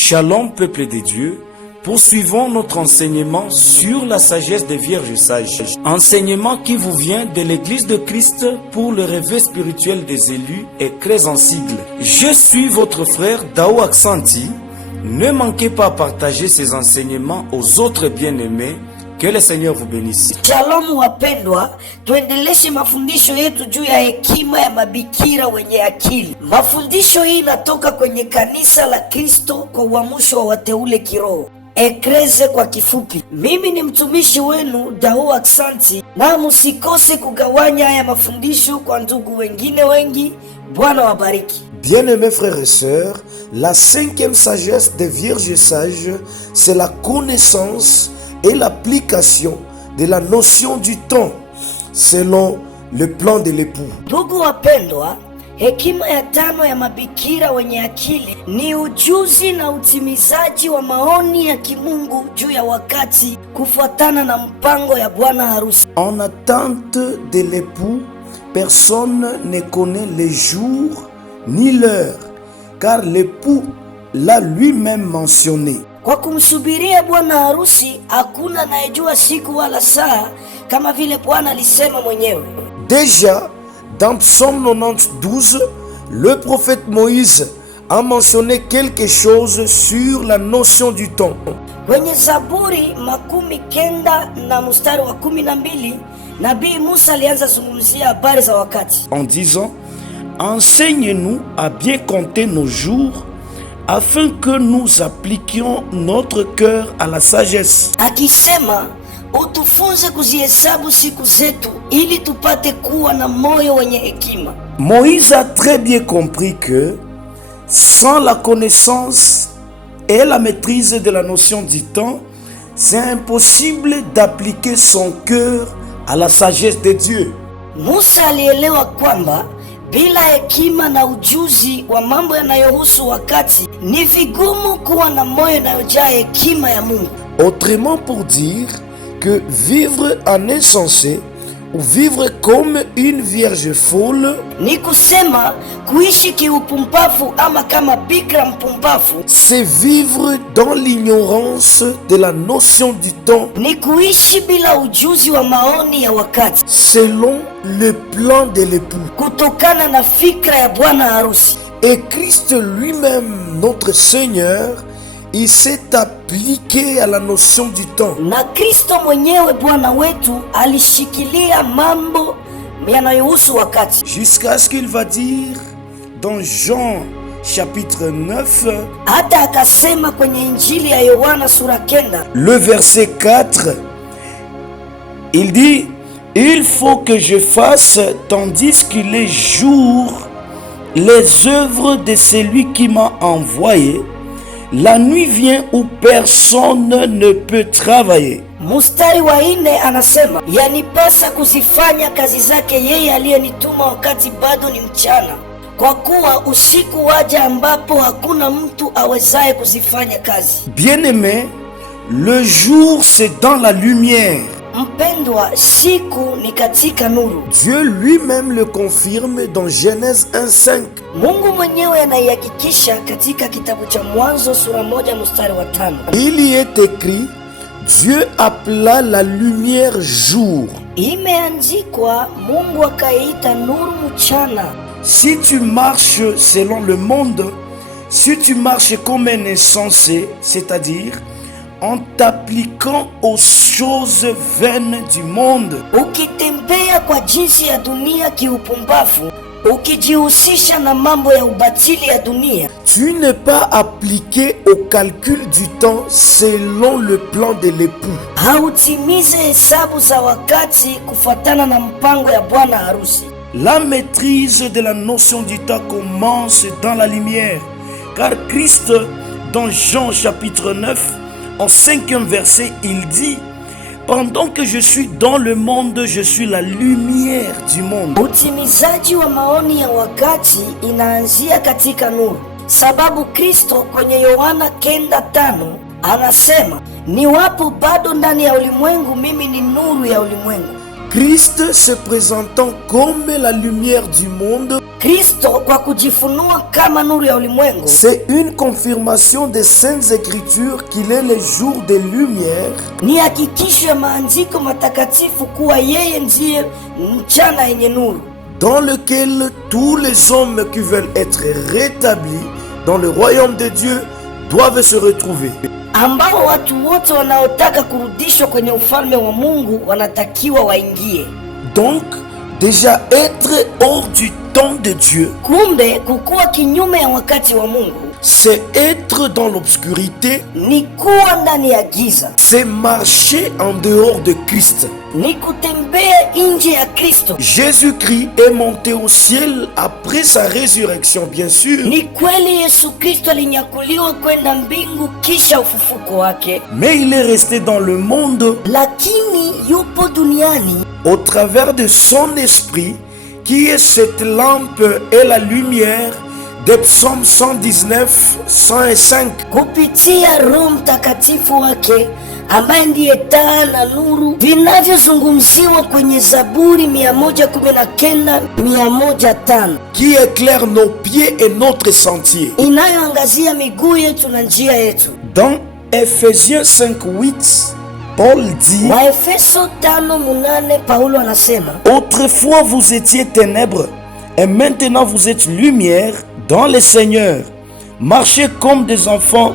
Shalom peuple de Dieu, poursuivons notre enseignement sur la sagesse des vierges sages. Enseignement qui vous vient de l'Église de Christ pour le réveil spirituel des élus et crée en sigle. Je suis votre frère Dao Aksanti. Ne manquez pas à partager ces enseignements aux autres bien-aimés. Que le Seigneur vous bénisse. Shalom wapendwa, tuendeleshe mafundisho yetu juu ya hekima ya mabikira wenye akili. Mafundisho hii inatoka kwenye kanisa la Kristo kwa uamsho wa wateule kiroho, Ekreze kwa kifupi. Mimi ni mtumishi wenu Dao Aksanti, na musikose kugawanya haya mafundisho kwa ndugu wengine wengi. Bwana wabariki. Bien-aimés frères et sœurs, la cinquième sagesse des vierges sages, c'est la connaissance et l'application de la notion du temps selon le plan de l'époux. Ndugu wapendwa, hekima ya tano ya mabikira wenye akili ni ujuzi na utimizaji wa maoni ya kimungu juu ya wakati kufuatana na mpango ya bwana harusi. En attente de l'époux, personne ne connaît les jours ni l'heure, car l'époux l'a lui-même mentionné. Kwa kumsubiria bwana harusi, hakuna anayejua siku wala saa, kama vile Bwana alisema mwenyewe. Déjà, dans Psaume 92, le prophète Moïse a mentionné quelque chose sur la notion du temps. Kwenye Zaburi 90:12, Nabii Musa alianza zungumzia habari za wakati, en disant: enseigne-nous à bien compter nos jours, afin que nous appliquions notre cœur à la sagesse. akisema utufunze kuzihesabu siku zetu ili tupate kuwa na moyo wenye hekima. Moïse a très bien compris que sans la connaissance et la maîtrise de la notion du temps, c'est impossible d'appliquer son cœur à la sagesse de Dieu. Musa alielewa kwamba bila hekima na ujuzi wa mambo yanayohusu wakati, ni vigumu kuwa na moyo unayojaa hekima ya Mungu. Autrement pour dire que vivre en insensé ou vivre comme une vierge folle, Ni kusema kuishi kiupumbavu ama kama bikira mpumbavu, c'est vivre dans l'ignorance de la notion du temps ni kuishi bila ujuzi wa maoni ya wakati selon le plan de l'époux. kutokana na fikra ya bwana harusi. Et Christ lui-même, notre Seigneur, il s'est appliqué à la notion du temps. Na Kristo mwenyewe Bwana wetu alishikilia mambo yanayohusu wakati, Jusqu'à ce qu'il va dire dans Jean chapitre 9, hata akasema kwenye Injili ya Yohana sura 9 le verset 4, il dit: il faut que je fasse, tandis qu'il est jour, les œuvres de celui qui m'a envoyé. La nuit vient où personne ne peut travailler. mstari wa 4 anasema, yanipasa kuzifanya kazi zake yeye aliyenituma wakati bado ni mchana, kwa kuwa usiku waja ambapo hakuna mtu awezaye kuzifanya kazi. Bien-aimé, le jour c'est dans la lumière. Mpendwa, siku ni katika nuru. Dieu lui-même le confirme dans Genèse 1:5. Mungu mwenyewe anaihakikisha katika kitabu cha Mwanzo sura 1 mstari wa 5. Il y est écrit: Dieu appela la lumière jour. Imeandikwa, Mungu akaiita nuru mchana. Si tu marches selon le monde, si tu marches comme un insensé, c'est-à-dire en t'appliquant aux choses vaines du monde, Ukitembea kwa jinsi ya dunia kiupumbavu, ukijihusisha na mambo ya ubatili ya dunia, tu n'es pas appliqué au calcul du temps selon le plan de l'époux. hautimize hesabu za wakati kufuatana na mpango ya bwana harusi. la maîtrise de la notion du temps commence dans la lumière. Car Christ, dans Jean chapitre 9, en 5e verset, il dit: pendant que je suis dans le monde, je suis la lumière du monde. Utimizaji wa maoni ya wakati inaanzia katika nuru, sababu Kristo kwenye Yohana 9:5 anasema, niwapo bado ndani ya ulimwengu, mimi ni nuru ya ulimwengu. Christ se présentant comme la lumière du monde, Kristo kwa kujifunua kama nuru ya ulimwengu, c'est une confirmation des Saintes Écritures qu'il est le jour de lumière, ni hakikisho ya maandiko matakatifu kuwa yeye ndiye mchana yenye nuru, dans lequel tous les hommes qui veulent être rétablis dans le royaume de Dieu doivent se retrouver. ambao watu wote wanaotaka kurudishwa kwenye ufalme wa Mungu wanatakiwa waingie. Donc, déjà être hors du temps de Dieu, Kumbe kukuwa kinyume ya wakati wa Mungu c'est être dans l'obscurité, ni kuwa ndani ya giza, c'est marcher en dehors de Christ. ni kutembea nje ya Kristo. Jésus-Christ est monté au ciel après sa résurrection, bien sûr, Ni kweli Yesu Kristo alinyakuliwa kwenda mbingu kisha ufufuko wake, mais il est resté dans le monde lakini yupo duniani au travers de son esprit, qui est cette lampe et la lumière des psaumes 119, 105. kupitia Roho Mtakatifu wake ambaye ndiye taa na nuru vinavyozungumziwa kwenye Zaburi 119, 105, Qui éclaire nos pieds et notre sentier. inayoangazia miguu yetu na njia yetu. Dans Ephésiens 5:8, Paul dit: Waefeso 5:8 Paulo anasema, autrefois vous étiez ténèbres et maintenant vous êtes lumière dans le Seigneur. Marchez comme des enfants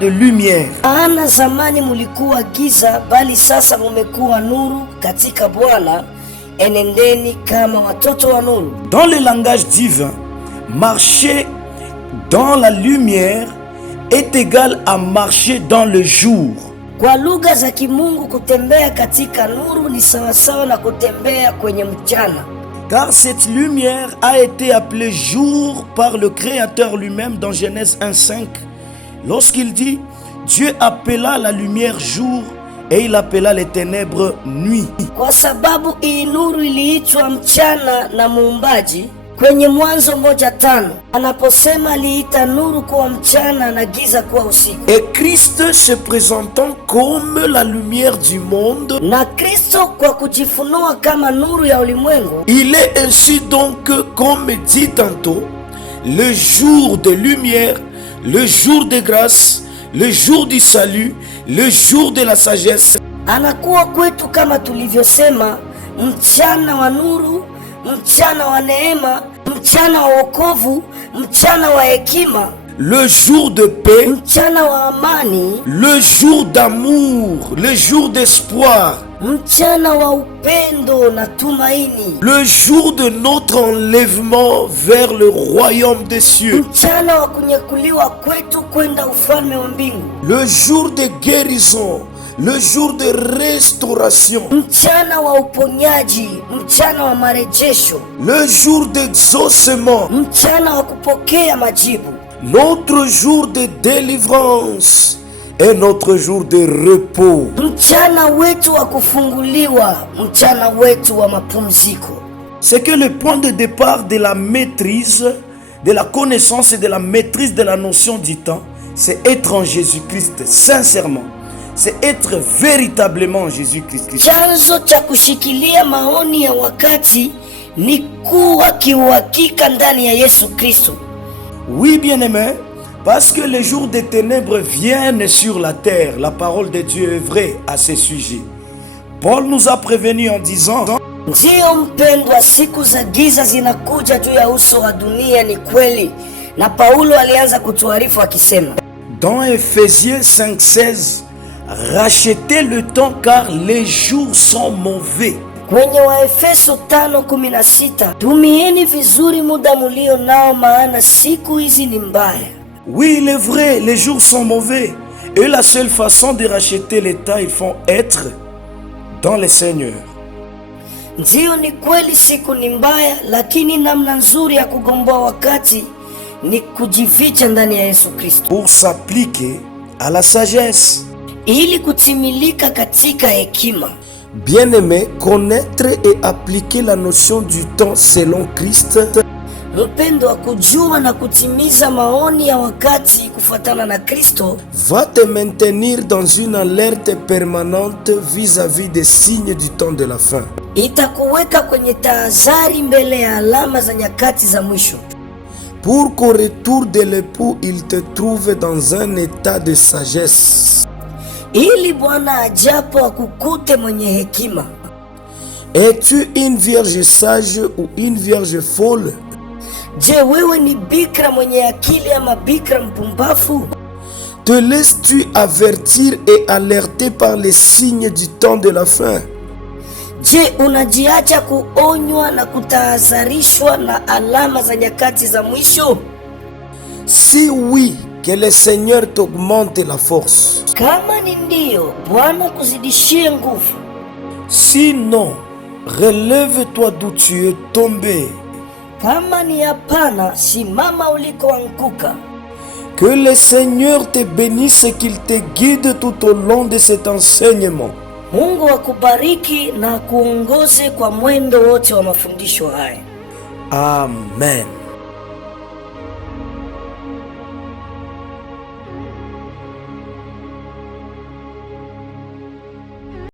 de lumière. maana zamani mulikuwa giza, bali sasa mumekuwa nuru katika Bwana. Enendeni kama watoto wa nuru. Dans le langage divin, marcher dans la lumière est égal à marcher dans le jour. Kwa lugha za kimungu, kutembea katika nuru ni sawasawa na kutembea kwenye mchana. Car cette lumière a été appelée jour par le Créateur lui-même dans Genèse 1:5. Lorsqu'il dit, Dieu appela la lumière jour et il appela les ténèbres nuit. Kwa sababu hii nuru iliitwa mchana na Muumbaji kwenye Mwanzo 1:5, anaposema aliita nuru kuwa mchana na giza kuwa usiku. Et Christ se présentant comme la lumière du monde, Na Kristo kwa kujifunua kama nuru ya ulimwengu, il est ainsi donc, comme dit tantôt, le jour de lumière, le jour de grâce, le jour du salut, le jour de la sagesse. anakuwa kwetu kama tulivyosema, mchana wa nuru, mchana wa neema, mchana wa wokovu, mchana wa hekima, Le jour de paix, mchana wa amani, le jour d'amour, le jour d'espoir, mchana wa upendo na tumaini, le jour de notre enlèvement vers le royaume des cieux, mchana wa kunyakuliwa kwetu kwenda ufalme wa mbingu, le jour de guérison, le jour de restauration, mchana wa uponyaji, mchana wa marejesho, le jour d'exaucement, mchana wa kupokea majibu, notre jour de délivrance et notre jour de repos. mchana wetu wa kufunguliwa, mchana wetu wa mapumziko. C'est que le point de départ de la maîtrise, de la connaissance et de la maîtrise de la notion du temps, c'est être en Jésus-Christ, sincèrement. C'est être véritablement en Jésus-Christ. Chanzo cha kushikilia maoni ya wakati ni kuwa kiuhakika ndani ya Yesu Kristo. Oui, bien-aimé, parce que les jours des ténèbres viennent sur la terre. La parole de Dieu est vraie à ce sujet. Paul nous a prévenus en disant: Ndiyo mpendwa, siku za giza zinakuja juu ya uso wa dunia, ni kweli. Na Paulo alianza kutuarifu akisema dans Ephésiens 5:16, rachetez le temps car les jours sont mauvais. kwenye Waefeso 5:16, tumieni vizuri muda mulio nao, maana siku hizi ni mbaya. Oui, il est vrai, les jours sont mauvais. Et la seule façon de racheter le temps, il faut être dans le Seigneur. Ndiyo, ni kweli siku ni mbaya, lakini namna nzuri ya kugomboa wakati ni kujificha ndani ya Yesu Kristo, Pour s'appliquer à la sagesse. ili kutimilika katika hekima. Bien-aimé, connaître et appliquer la notion du temps selon Christ, Mpendwa, kujua na kutimiza maoni ya wakati kufuatana na Kristo va te maintenir dans une alerte permanente vis-à-vis des signes du temps de la fin. itakuweka kwenye tahadhari mbele ya alama za nyakati za mwisho. Pour qu'au retour de l'époux, il te trouve dans un état de sagesse. Ili Bwana ajapo akukute mwenye hekima. Es-tu une vierge sage ou une vierge folle? Je, wewe ni bikira mwenye akili ama bikira mpumbafu? Te laisses-tu avertir et alerter par les signes du temps de la fin? Je, unajiacha kuonywa na kutahadharishwa na alama za nyakati za mwisho? Si oui, que le Seigneur t'augmente la force. Kama ni ndio, Bwana kuzidishie nguvu. Sinon, relève-toi d'où tu es tombé. Kama ni hapana, simama ulikoanguka. Que le Seigneur te bénisse et qu'il te guide tout au long de cet enseignement. Mungu akubariki na kuongoze kwa mwendo wote wa mafundisho haya. Amen.